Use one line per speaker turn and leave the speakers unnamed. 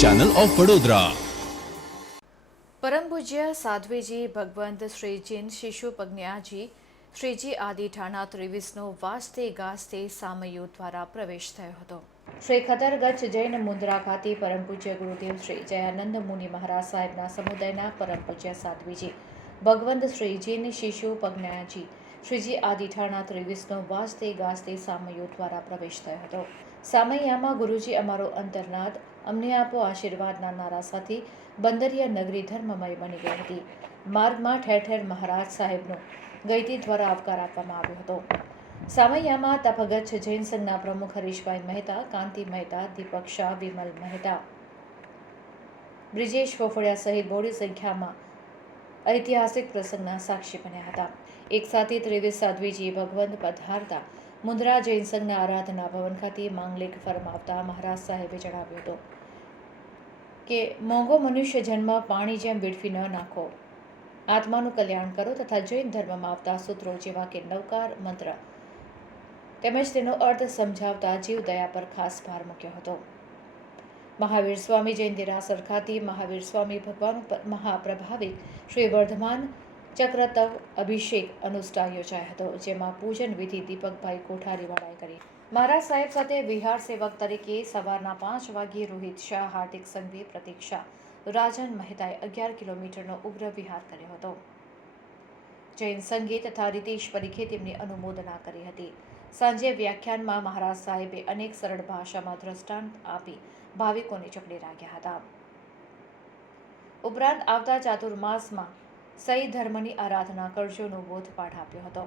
Channel of Vadodara
પરમ પૂજ્ય સાધ્વીજી ભગવંત શ્રીજીન શિશુ પજ્ઞાજી શ્રીજી આદિ ઠાણા ત્રેવીસનો વાસ્તે ગાસ્તે સામયો દ્વારા પ્રવેશ થયો હતો. શ્રી ખતરગચ્છ જૈન મુદ્રા ખાતે પરમ પૂજ્ય ગુરુદેવ શ્રી જયાનંદ મુનિ મહારાજ સાહેબના સમુદાયના પરમ પૂજ્ય સાધ્વીજી ભગવંત શ્રીજીન શિશુ પજ્ઞાજી શ્રીજી આદિઠાણા ત્રેવીસનો વાસ્તે ગાજતે સામયો દ્વારા પ્રવેશ થયો હતો. સામૈયામાં ગુરુજી અમારો અંતરનાદ, અમને આપો આશીર્વાદના નારા સાથે બંદરિયા નગરી ધર્મમય બની ગઈ હતી. માર્ગમાં ઠેર ઠેર મહારાજ સાહેબનો ગૈતી દ્વારા આવકાર આપવામાં આવ્યો હતો. સામૈયામાં તપગચ્છ જૈન સંઘના પ્રમુખ હરીશભાઈ મહેતા, કાંતિ મહેતા, દીપક શાહ, વિમલ મહેતા, બ્રિજેશ ફોફડિયા સહિત બહોળી સંખ્યામાં ઐતિહાસિક પ્રસંગના સાક્ષી બન્યા હતા. એક સાથે ત્રેવીસ સાધ્વીજી ભગવંત પધારતા મુન્દ્રા જૈન સંઘના આરાધના ભવન ખાતે માંગલિક ફરમાવતા મહારાજ સાહેબે જણાવ્યું હતું કે, મોંઘો મનુષ્ય જન્મ પાણી જેમ વેડફી ન નાખો. આત્માનું કલ્યાણ કરો તથા જૈન ધર્મમાં આવતા સૂત્રો જેવા કે નવકાર, મંત્ર તેમજ તેનો અર્થ સમજાવતા જીવદયા પર ખાસ ભાર મૂક્યો હતો. મહાવીર સ્વામી જૈન દેરાસર ખાતે મહાવીર સ્વામી ભગવાન પર મહાપ્રભાવિત શ્રી વર્ધમાન ચક્રતવ અભિષેક અનુષ્ઠા યોજાયો હતો, જેમાં પૂજન વિધિ દીપકભાઈ કોઠારીવાળાએ કરી. મહારાજ સાહેબ સાથે વિહાર સેવક તરીકે સવારના પાંચ વાગ્યે રોહિત શાહ હાર્દિક સંઘવી પ્રતીક્ષા. રાજન મહેતાએ અગિયાર કિલોમીટરનો ઉગ્ર વિહાર કર્યો હતો. જૈન સંગીત તથા રીતેશ પરીખે તેમની અનુમોદના કરી હતી. સાંજે વ્યાખ્યાનમાં મહારાજ સાહેબે અનેક સરળ ભાષામાં દ્રષ્ટાંત આપી ભાવિકોને ચકડી રાખ્યા હતા. ઉપરાંત આવતા ચાતુર્માસમાં સહી ધર્મની આરાધના કરજોનો બોધપાઠ આપ્યો હતો.